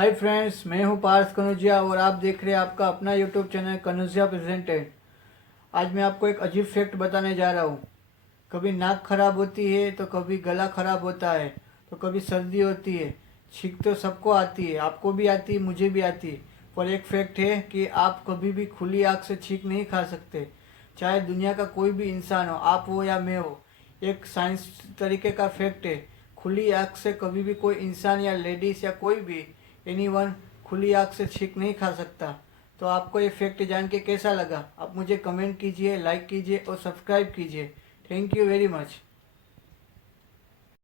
Hi friends, मैं हूं parse Kanaujia और आप देख रहे हैं आपका अपना यूट्यूब चैनल कनौजिया प्रेजेंटेड। आज मैं आपको एक अजीब फैक्ट बताने जा रहा हूं। कभी नाक खराब होती है तो कभी गला खराब होता है, तो कभी सर्दी होती है। छींक तो सबको आती है, आपको भी आती है, मुझे भी आती है। पर एक फैक्ट है कि आप कभी भी खुली आँख से छींक नहीं खा सकते, चाहे दुनिया का कोई भी इंसान हो, आप हो या मैं हो। एक साइंस तरीके का फैक्ट है, खुली आँख से कभी भी कोई इंसान या लेडीज या कोई भी एनीवन खुली आँख से छींक नहीं खा सकता। तो आपको ये फैक्ट जान के कैसा लगा? आप मुझे कमेंट कीजिए, लाइक कीजिए और सब्सक्राइब कीजिए। Thank you very much.